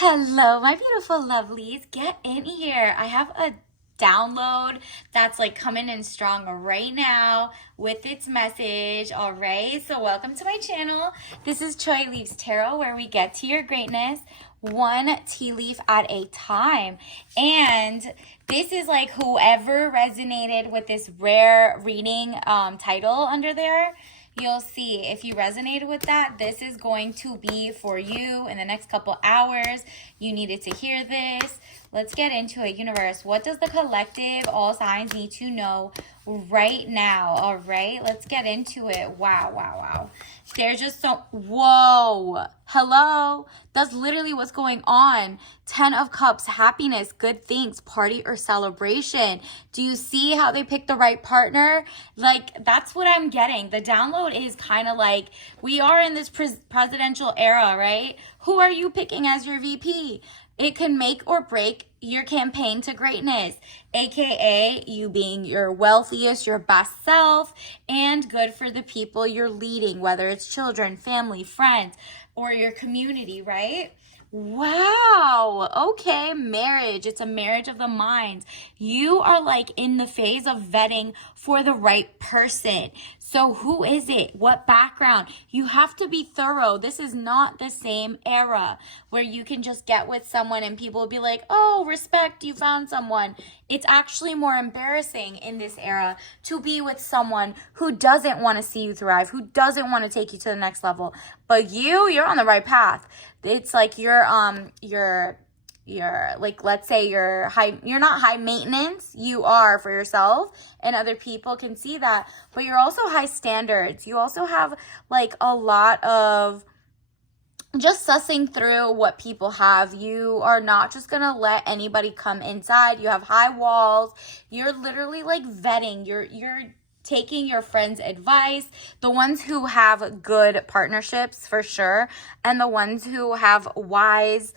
Hello, my beautiful lovelies. Get in here. I have a download that's like coming in strong right now with its message. All right. So, welcome to my channel. This is Choi Leaves Tarot, where we get to your greatness one tea leaf at a time. And this is like whoever resonated with this rare reading title under there. You'll see if you resonated with that, this is going to be for you in the next couple hours. You needed to hear this. Let's get into it, universe. What does the collective, all signs, need to know right now? All right, let's get into it. Wow, wow, wow. There's just so, whoa, hello. That's literally what's going on. 10 of Cups, happiness, good things, party or celebration. Do you see how they picked the right partner? Like, that's what I'm getting. The download is kind of like, we are in this presidential era, right? Who are you picking as your VP? It can make or break your campaign to greatness, aka you being your wealthiest, your best self, and good for the people you're leading, whether it's children, family, friends, or your community, right? Wow. Okay. Marriage. It's a marriage of the minds. You are like in the phase of vetting for the right person. So who is it? What background? You have to be thorough. This is not the same era where you can just get with someone and people will be like, oh, respect, you found someone. It's actually more embarrassing in this era to be with someone who doesn't want to see you thrive, who doesn't want to take you to the next level. But you're on the right path. It's like you're like, let's say you're not high maintenance, you are for yourself, and other people can see that, but you're also high standards. You also have like a lot of just sussing through what people have. You are not just gonna let anybody come inside. You have high walls. You're literally like vetting. You're taking your friends' advice, the ones who have good partnerships for sure, and the ones who have wise,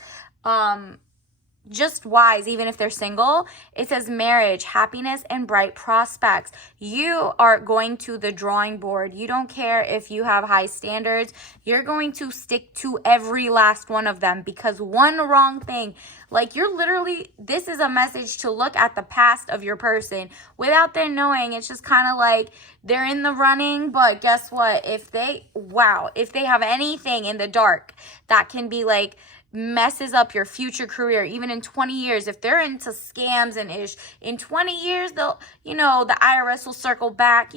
just wise, even if they're single. It says marriage, happiness, and bright prospects. You are going to the drawing board. You don't care if you have high standards. You're going to stick to every last one of them, because one wrong thing, like, you're literally, this is a message to look at the past of your person without them knowing. It's just kind of like they're in the running, but guess what? If they have anything in the dark that can be like, messes up your future career, even in 20 years, if they're into scams and ish, in 20 years, they'll, the IRS will circle back,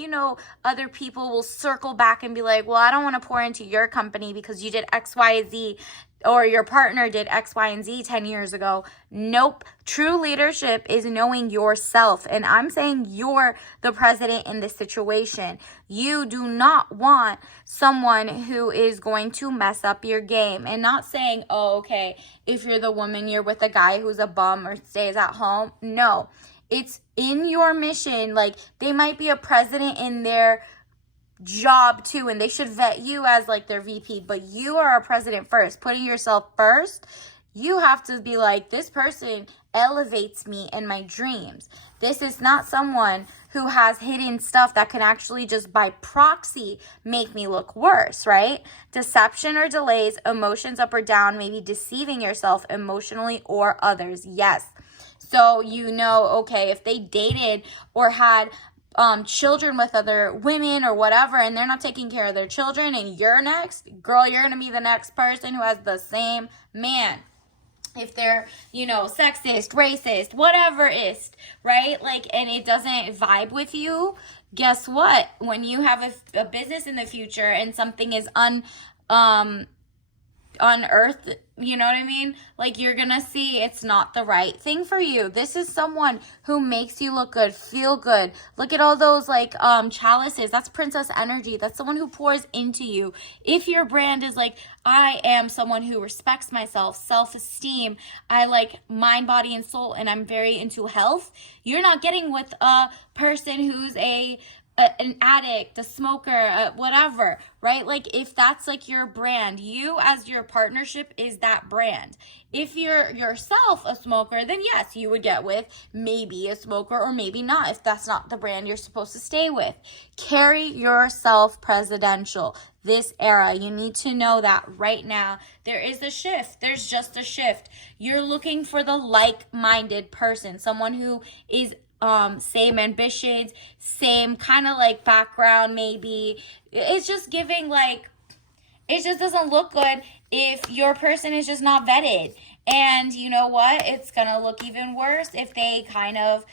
other people will circle back and be like, well, I don't want to pour into your company because you did X, Y, and Z, or your partner did X, Y, and Z 10 years ago. Nope. True leadership is knowing yourself. And I'm saying you're the president in this situation. You do not want someone who is going to mess up your game. And not saying, oh, okay, if you're the woman, you're with a guy who's a bum or stays at home. No, it's in your mission. Like, they might be a president in their job too, and they should vet you as like their VP, but you are a president first, putting yourself first. You have to be like, this person elevates me in my dreams. This is not someone who has hidden stuff that can actually just by proxy make me look worse, right? Deception or delays, emotions up or down, maybe deceiving yourself emotionally or others. Yes. So, okay, if they dated or had children with other women or whatever, and they're not taking care of their children, and you're next, girl, you're gonna be the next person who has the same man. If they're, sexist, racist, whatever is, right? Like, and it doesn't vibe with you, guess what? When you have a business in the future and something is unearthed, you know what I mean? Like, you're gonna see it's not the right thing for you. This is someone who makes you look good, feel good. Look at all those like chalices. That's princess energy. That's someone who pours into you. If your brand is like, I am someone who respects myself, self-esteem, I like mind, body, and soul, and I'm very into health, you're not getting with a person who's a an addict, a smoker, whatever, right? Like if that's like your brand, you as your partnership is that brand. If you're yourself a smoker, then yes, you would get with maybe a smoker or maybe not if that's not the brand you're supposed to stay with. Carry yourself presidential. This era, you need to know that right now there is a shift. There's just a shift. You're looking for the like-minded person, someone who is same ambitions, same kind of like background maybe. It's just giving like, it just doesn't look good if your person is just not vetted. And you know what? It's going to look even worse if they kind of,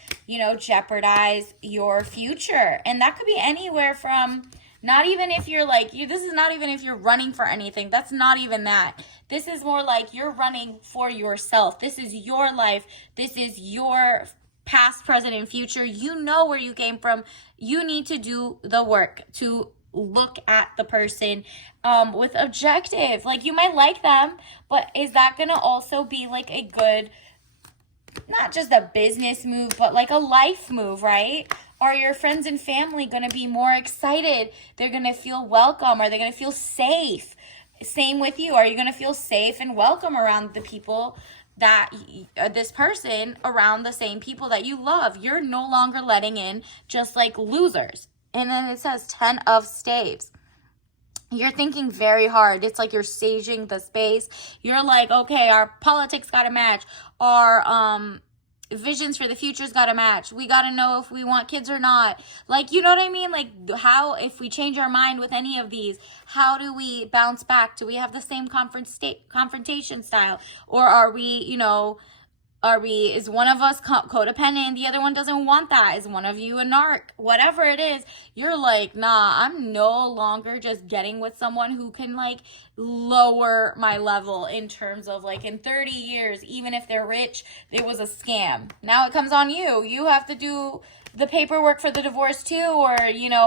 jeopardize your future. And that could be anywhere from, not even if you're like, this is not even if you're running for anything. That's not even that. This is more like you're running for yourself. This is your life. This is your past, present, and future. You know where you came from. You need to do the work to look at the person with objective. Like you might like them, but is that going to also be like a good, not just a business move, but like a life move, right? Are your friends and family going to be more excited? They're going to feel welcome. Are they going to feel safe? Same with you. Are you going to feel safe and welcome around the people that this person, around the same people that you love? You're no longer letting in just like losers. And then it says 10 of staves. You're thinking very hard. It's like you're saging the space. You're like, okay, our politics got to match. Our visions for the future's got to match. We got to know if we want kids or not. Like, you know what I mean? Like how, if we change our mind with any of these, how do we bounce back? Do we have the same confrontation style? Or are we, is one of us codependent and the other one doesn't want that? Is one of you a narc? Whatever it is, you're like, nah, I'm no longer just getting with someone who can like lower my level in terms of like in 30 years, even if they're rich, it was a scam. Now it comes on you. You have to do the paperwork for the divorce too, or,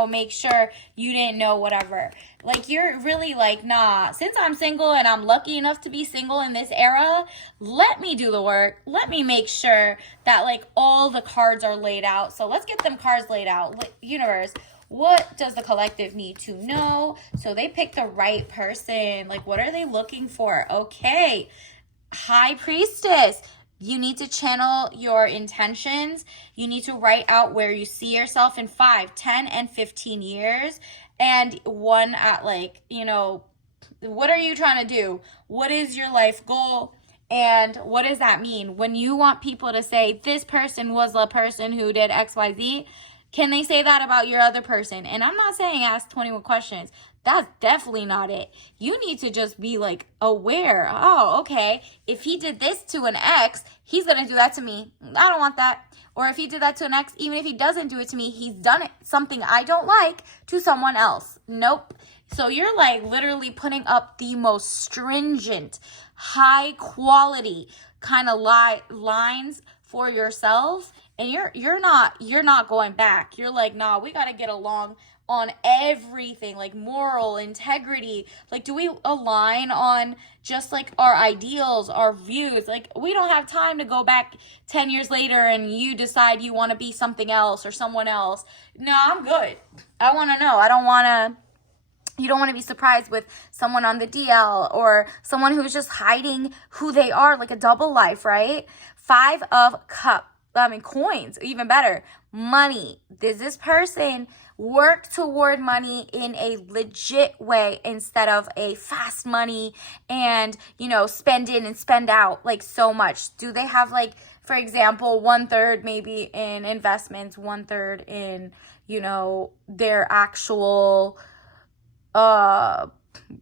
make sure you didn't know whatever. Like you're really like, nah, since I'm single and I'm lucky enough to be single in this era, let me do the work. Let me make sure that like all the cards are laid out. So let's get them cards laid out. Universe, what does the collective need to know? So they pick the right person. Like, what are they looking for? Okay. High Priestess. You need to channel your intentions. You need to write out where you see yourself in 5, 10, and 15 years. And one at like, what are you trying to do? What is your life goal? And what does that mean? When you want people to say, this person was the person who did XYZ, can they say that about your other person? And I'm not saying ask 21 questions. That's definitely not it. You need to just be like aware. Oh, okay. If he did this to an ex, he's going to do that to me. I don't want that. Or if he did that to an ex, even if he doesn't do it to me, he's done it, something I don't like, to someone else. Nope. So you're like literally putting up the most stringent, high quality kind of lines for yourself. And you're not going back. You're like, nah, we got to get along on everything, like moral integrity. Like, do we align on just like our ideals, our views? Like, we don't have time to go back 10 years later and you decide you want to be something else or someone else. No, I'm good. I want to know. You don't want to be surprised with someone on the DL or someone who's just hiding who they are, like a double life, right? 5 of coins, even better. Money. Does this person work toward money in a legit way instead of a fast money and, spend in and spend out like so much? Do they have like, for example, 1/3 maybe in investments, 1/3 in, their actual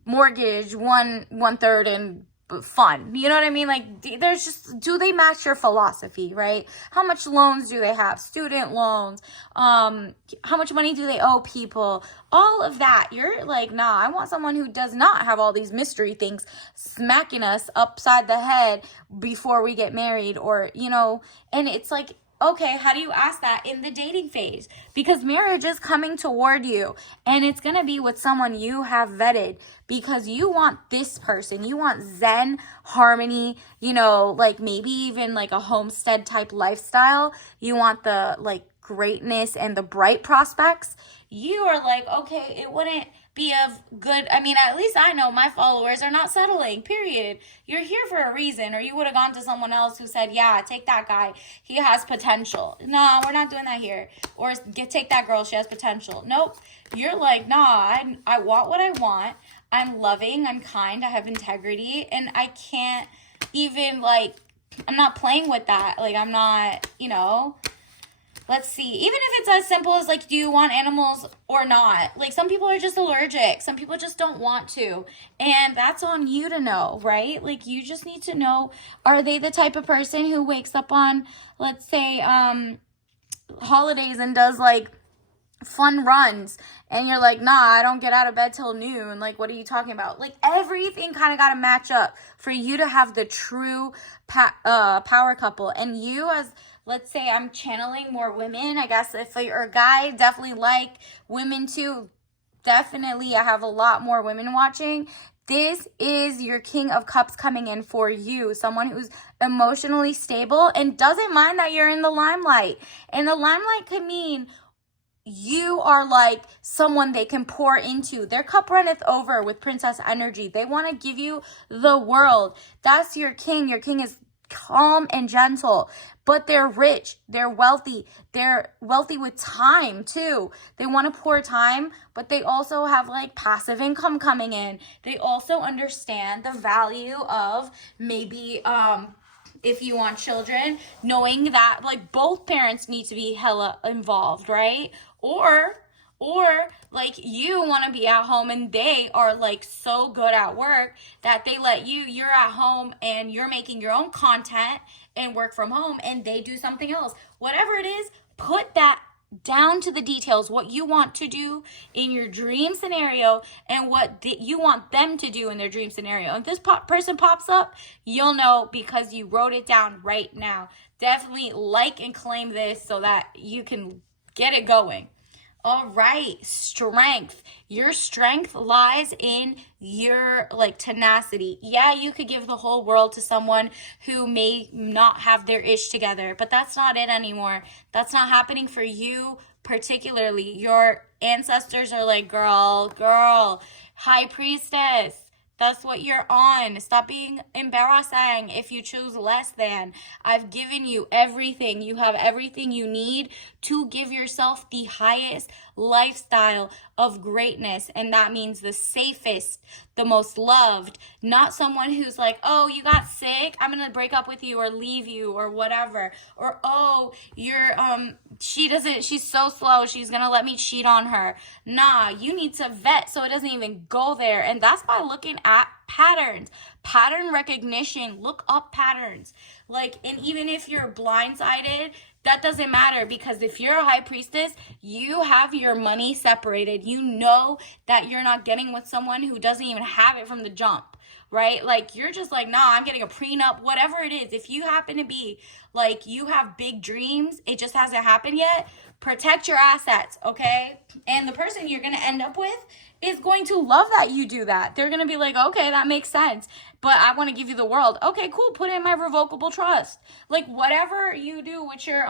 mortgage, 1/3 in fun? You know what I mean? Like, there's just, do they match your philosophy, right? How much loans do they have? Student loans. How much money do they owe people? All of that. You're like, nah, I want someone who does not have all these mystery things smacking us upside the head before we get married, or, and it's like, okay, how do you ask that in the dating phase? Because marriage is coming toward you, and it's going to be with someone you have vetted, because you want this person. You want Zen, harmony, like maybe even like a homestead type lifestyle. You want the like greatness and the bright prospects. you are like, okay, it wouldn't be of good. I mean, at least I know my followers are not settling, period. You're here for a reason, or you would have gone to someone else who said, yeah, take that guy, he has potential. No, we're not doing that here. Or take that girl, she has potential. Nope. You're like, nah, I want what I want. I'm loving, I'm kind, I have integrity, and I can't even, like, I'm not playing with that. Like, I'm not, let's see. Even if it's as simple as, like, do you want animals or not? Like, some people are just allergic. Some people just don't want to. And that's on you to know, right? Like, you just need to know, are they the type of person who wakes up on, let's say, holidays and does, like, fun runs, and you're like, nah, I don't get out of bed till noon. Like, what are you talking about? Like, everything kind of got to match up for you to have the true power couple. And you, as, let's say, I'm channeling more women, I guess, if you're a guy, definitely like women too. Definitely, I have a lot more women watching. This is your King of Cups coming in for you. Someone who's emotionally stable and doesn't mind that you're in the limelight. And the limelight could mean you are like someone they can pour into. Their cup runneth over with princess energy. They want to give you the world. That's your king. Your king is calm and gentle, but they're rich. They're wealthy. They're wealthy with time too. They want to pour time, but they also have like passive income coming in. They also understand the value of maybe, if you want children, knowing that like both parents need to be hella involved, right? Or like you want to be at home and they are like so good at work that they let you're at home and you're making your own content and work from home, and they do something else. Whatever it is, put that down to the details, what you want to do in your dream scenario and what you want them to do in their dream scenario. If this person pops up, you'll know because you wrote it down right now. Definitely like and claim this so that you can get it going. All right, strength. Your strength lies in your like tenacity. Yeah, you could give the whole world to someone who may not have their ish together, but that's not it anymore. That's not happening for you particularly. Your ancestors are like, girl, high priestess. That's what you're on. Stop being embarrassing if you choose less than. I've given you everything. You have everything you need to give yourself the highest lifestyle of greatness. And that means the safest, the most loved, not someone who's like, oh, you got sick, I'm going to break up with you or leave you or whatever. Or, oh, she's so slow, she's going to let me cheat on her. Nah, you need to vet so it doesn't even go there. And that's by looking at patterns, pattern recognition. Look up patterns. Like, and even if you're blindsided, that doesn't matter, because if you're a high priestess, you have your money separated. You know that you're not getting with someone who doesn't even have it from the jump, right? Like, you're just like, nah, I'm getting a prenup, whatever it is. If you happen to be like, you have big dreams, it just hasn't happened yet, protect your assets, okay? And the person you're going to end up with is going to love that you do that. They're going to be like, okay, that makes sense, but I want to give you the world. Okay, cool. Put in my revocable trust. Like, whatever you do with your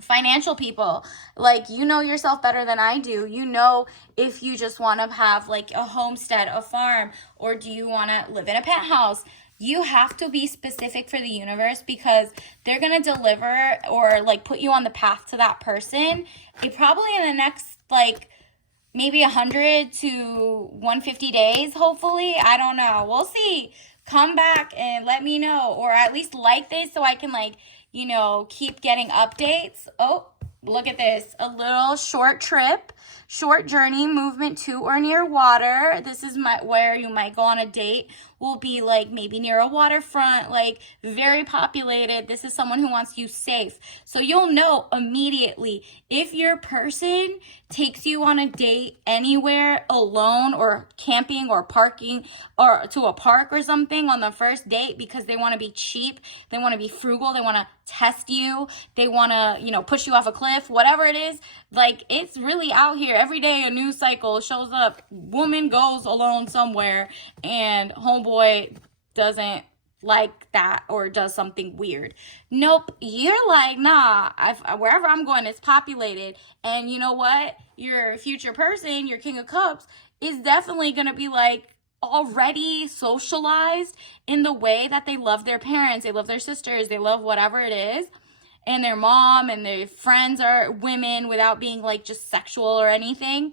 financial people, like, you know yourself better than I do. You know if you just want to have like a homestead, a farm, or do you want to live in a penthouse? You have to be specific for the universe, because they're going to deliver or like put you on the path to that person. It probably in the next like maybe 100 to 150 days, hopefully. I don't know. We'll see. Come back and let me know, or at least like this so I can like, keep getting updates. Oh, look at this. A little short trip, short journey, movement to or near water. This is where you might go on a date. Will be like maybe near a waterfront, like very populated. This is someone who wants you safe. So you'll know immediately if your person takes you on a date anywhere alone, or camping or parking or to a park or something on the first date because they want to be cheap, they want to be frugal, they want to test you, they want to, push you off a cliff, whatever it is. Like, it's really out here. Every day a news cycle shows up. Woman goes alone somewhere and homeboy doesn't like that or does something weird. Nope, you're like, nah, wherever I'm going, it's populated. And you know what? Your future person, your King of Cups, is definitely going to be like already socialized in the way that they love their parents, they love their sisters, they love whatever it is. And their mom and their friends are women without being like just sexual or anything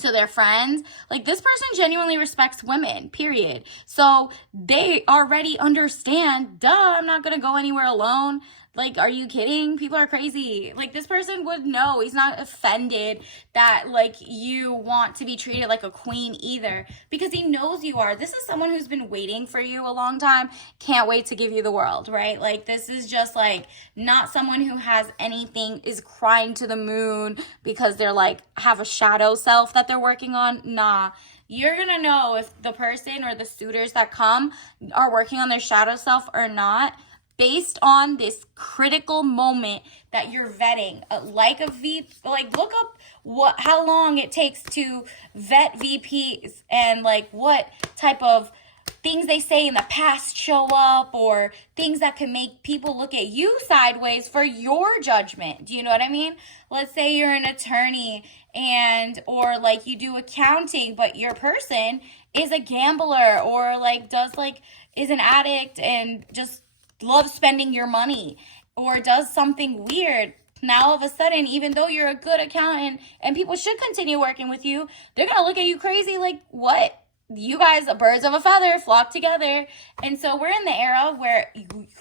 to their friends. Like, this person genuinely respects women, period. So they already understand, duh, I'm not gonna go anywhere alone. Like, are you kidding? People are crazy. Like, this person would know. He's not offended that, like, you want to be treated like a queen either, because he knows you are. This is someone who's been waiting for you a long time, can't wait to give you the world, right? Like, this is just, like, not someone who has anything, is crying to the moon because they're, like, have a shadow self that they're working on. Nah. You're gonna know if the person or the suitors that come are working on their shadow self or not, based on this critical moment that you're vetting. Like look up how long it takes to vet VPs, and like what type of things they say in the past show up, or things that can make people look at you sideways for your judgment. Do you know what I mean? Let's say you're an attorney or like you do accounting, but your person is a gambler, or like is an addict and just loves spending your money, or does something weird. Now all of a sudden, even though you're a good accountant and people should continue working with you, they're gonna look at you crazy like, what? You guys, birds of a feather, flock together. And so we're in the era where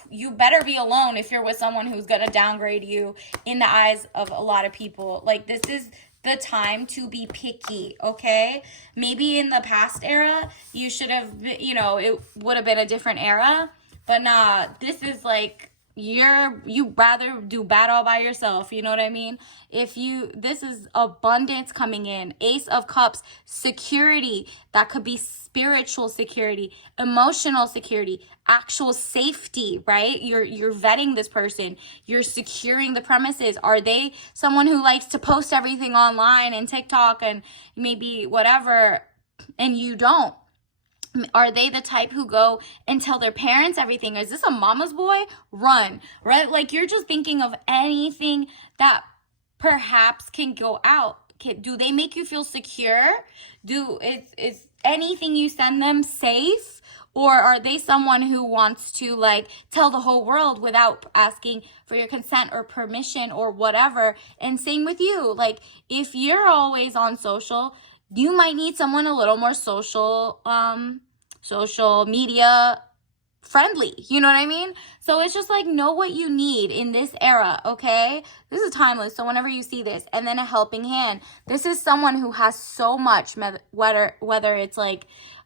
you better be alone if you're with someone who's gonna downgrade you in the eyes of a lot of people. Like, this is the time to be picky, okay? Maybe in the past era, you should have, it would have been a different era. But nah, this is like, you rather do bad all by yourself. You know what I mean? This is abundance coming in. Ace of Cups, security. That could be spiritual security, emotional security, actual safety, right? You're vetting this person. You're securing the premises. Are they someone who likes to post everything online and TikTok and maybe whatever, and you don't? Are they the type who go and tell their parents everything? Is this a mama's boy? Run, right? Like, you're just thinking of anything that perhaps can go out. Do they make you feel secure? Is anything you send them safe? Or are they someone who wants to like tell the whole world without asking for your consent or permission or whatever? And same with you. Like, if you're always on social, you might need someone a little more social media friendly. You know what I mean? So it's just like, know what you need in this era, okay? This is timeless. So whenever you see this, and then a helping hand, this is someone who has so much, whether it's like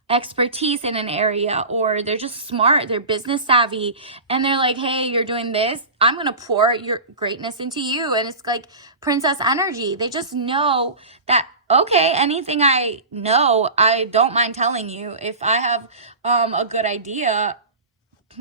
expertise in an area, or they're just smart, they're business savvy, and they're like, hey, you're doing this, I'm gonna pour your greatness into you. And it's like princess energy. They just know that, okay, anything I know, I don't mind telling you. If I have a good idea,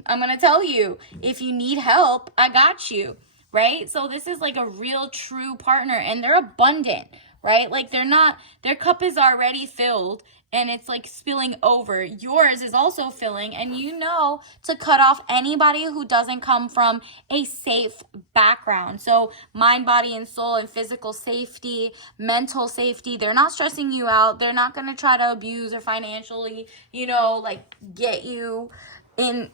I'm gonna tell you. If you need help, I got you, right? So this is like a real true partner, and they're abundant, right? Like, their cup is already filled and it's like spilling over. Yours is also filling, and you know to cut off anybody who doesn't come from a safe background. So mind, body, and soul, and physical safety, mental safety. They're not stressing you out. They're not going to try to abuse or financially, like get you in,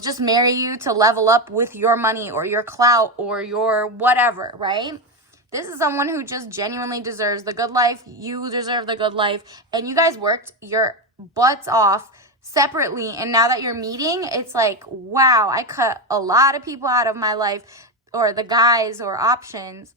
just marry you to level up with your money or your clout or your whatever, right? This is someone who just genuinely deserves the good life. You deserve the good life. And you guys worked your butts off separately. And now that you're meeting, it's like, wow, I cut a lot of people out of my life, or the guys or options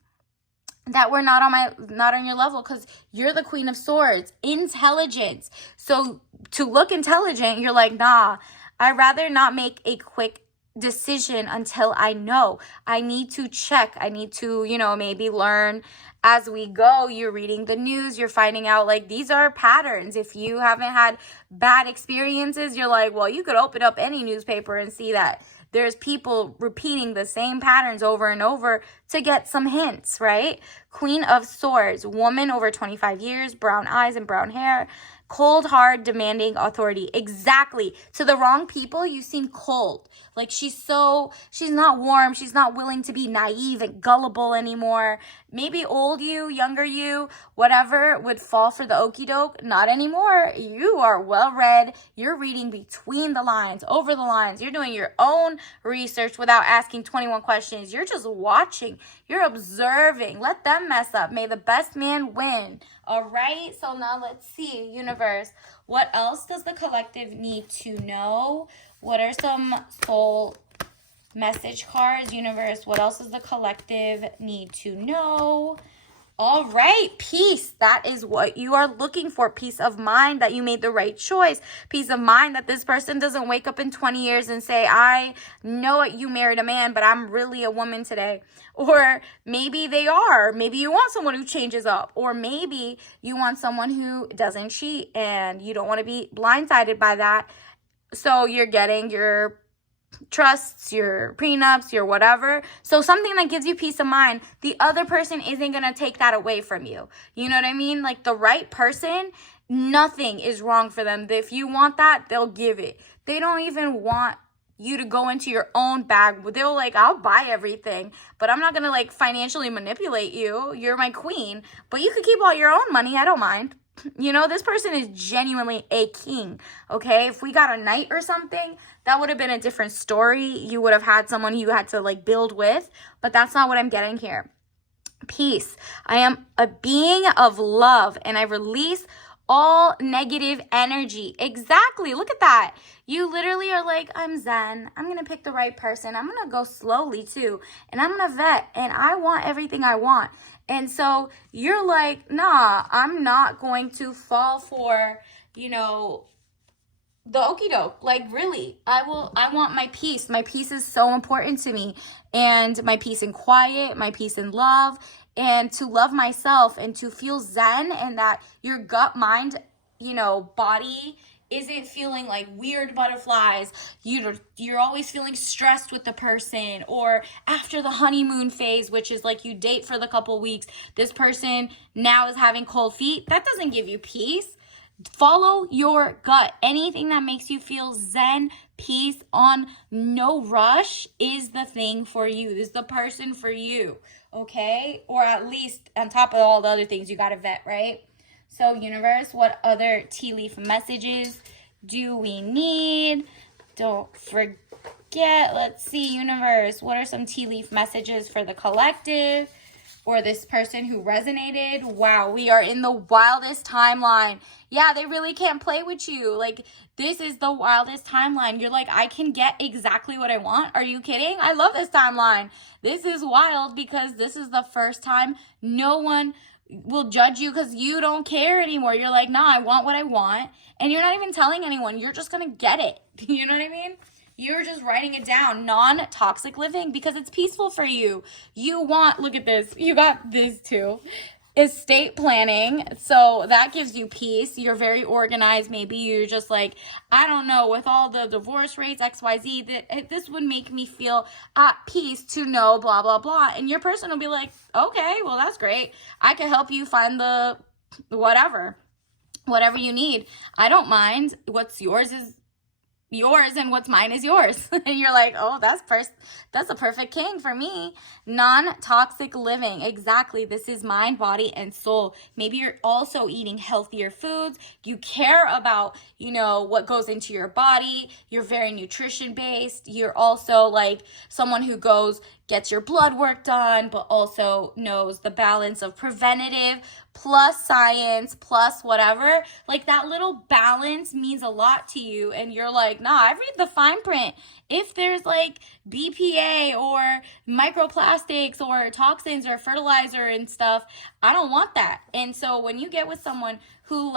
that were not on your level, because you're the Queen of Swords. Intelligence. So to look intelligent, you're like, nah, I'd rather not make a quick decision until I know. I need to check. I need to, maybe learn as we go. You're reading the news. You're finding out like these are patterns. If you haven't had bad experiences, you're like, well, you could open up any newspaper and see that there's people repeating the same patterns over and over to get some hints, right? Queen of Swords, woman over 25 years, brown eyes and brown hair. Cold, hard, demanding authority. Exactly. To the wrong people, you seem cold. Like she's not warm. She's not willing to be naive and gullible anymore. Maybe old you, younger you, whatever would fall for the okie doke. Not anymore. You are well read. You're reading between the lines, over the lines. You're doing your own research without asking 21 questions. You're just watching. You're observing. Let them mess up. May the best man win. All right. So now let's see, universe. What else does the collective need to know? What are some soul message cards, universe? What else does the collective need to know? All right, peace. That is what you are looking for. Peace of mind that you made the right choice. Peace of mind that this person doesn't wake up in 20 years and say, I know it, you married a man, but I'm really a woman today. Or maybe they are. Maybe you want someone who changes up. Or maybe you want someone who doesn't cheat and you don't want to be blindsided by that. So you're getting your trusts, your prenups, your whatever. So something that gives you peace of mind, the other person isn't going to take that away from you. You know what I mean? Like the right person, nothing is wrong for them. If you want that, they'll give it. They don't even want you to go into your own bag. They'll like, I'll buy everything, but I'm not going to like financially manipulate you. You're my queen, but you could keep all your own money. I don't mind. You know, this person is genuinely a king, okay? If we got a knight or something, that would have been a different story. You would have had someone you had to like build with, but that's not what I'm getting here. Peace. I am a being of love and I release all negative energy. Exactly. Look at that. You literally are like, I'm zen. I'm going to pick the right person. I'm going to go slowly too. And I'm going to vet and I want everything I want. And so you're like, nah, I'm not going to fall for, you know, the okie doke. Like really, I want my peace. My peace is so important to me, and my peace in quiet, my peace in love, and to love myself and to feel zen, and that your gut, mind, you know, body isn't feeling like weird butterflies. You're always feeling stressed with the person, or after the honeymoon phase, which is like you date for the couple weeks, this person now is having cold feet. That doesn't give you peace. Follow your gut. Anything that makes you feel zen, peace, on no rush is the thing for you. This is the person for you, okay? Or at least on top of all the other things you got to vet, right? So universe, what other tea leaf messages do we need? Don't forget. Let's see, universe, what are some tea leaf messages for the collective or this person who resonated? Wow, we are in the wildest timeline. Yeah, they really can't play with you. Like, this is the wildest timeline. You're like, I can get exactly what I want. Are you kidding? I love this timeline. This is wild because this is the first time no one will judge you because you don't care anymore. You're like, nah, I want what I want. And you're not even telling anyone. You're just going to get it. You know what I mean? You're just writing it down. Non-toxic living because it's peaceful for you. You want, look at this. You got this too. Estate planning. So that gives you peace. You're very organized. Maybe you're just like, I don't know, with all the divorce rates, XYZ, that this would make me feel at peace to know blah, blah, blah. And your person will be like, okay, well, that's great. I can help you find the whatever you need. I don't mind. What's yours is yours and what's mine is yours. And you're like, oh, that's a perfect king for me. Non-toxic living. Exactly. This is mind, body, and soul. Maybe you're also eating healthier foods. You care about, you know, what goes into your body. You're very nutrition based. You're also like someone who gets your blood work done, but also knows the balance of preventative plus science plus whatever. Like that little balance means a lot to you. And you're like, nah, I read the fine print. If there's like BPA or microplastics or toxins or fertilizer and stuff, I don't want that. And so when you get with someone who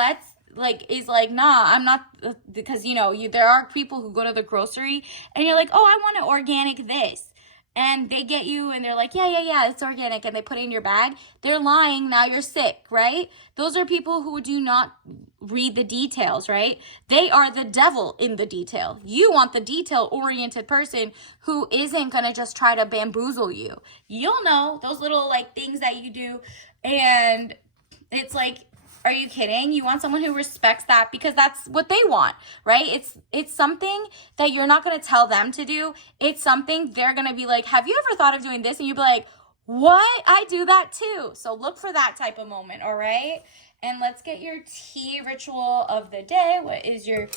is like, nah, I'm not, because you know, there are people who go to the grocery and you're like, oh, I want an organic this. And they get you and they're like, yeah, it's organic. And they put it in your bag. They're lying. Now you're sick, right? Those are people who do not read the details, right? They are the devil in the detail. You want the detail-oriented person who isn't going to just try to bamboozle you. You'll know those little like things that you do. And it's like, Are you kidding? You want someone who respects that because that's what they want, right? It's something that you're not going to tell them to do. It's something they're going to be like, have you ever thought of doing this? And you'll be like, what? I do that too. So look for that type of moment, all right? And let's get your tea ritual of the day. What is your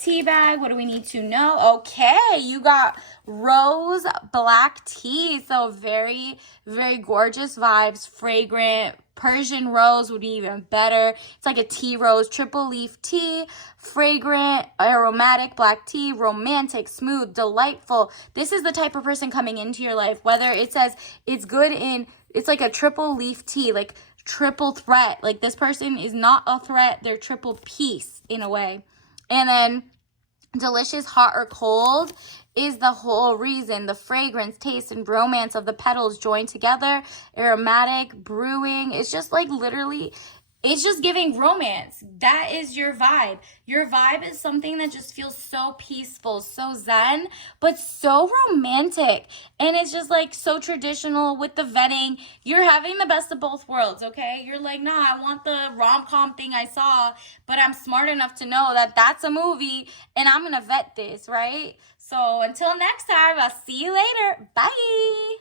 tea bag? What do we need to know? Okay, you got rose black tea. So very, very gorgeous vibes, fragrant. Persian rose would be even better. It's like a tea rose, triple leaf tea, fragrant, aromatic black tea, romantic, smooth, delightful. This is the type of person coming into your life, whether it says it's good in, it's like a triple leaf tea, like triple threat. Like this person is not a threat, they're triple peace in a way. And then delicious, hot or cold is the whole reason. The fragrance, taste, and romance of the petals joined together. Aromatic, brewing. It's just like literally, it's just giving romance. That is your vibe. Your vibe is something that just feels so peaceful, so zen, but so romantic. And it's just like so traditional with the vetting. You're having the best of both worlds, okay? You're like, nah, I want the rom-com thing I saw, but I'm smart enough to know that that's a movie and I'm going to vet this, right? So until next time, I'll see you later. Bye.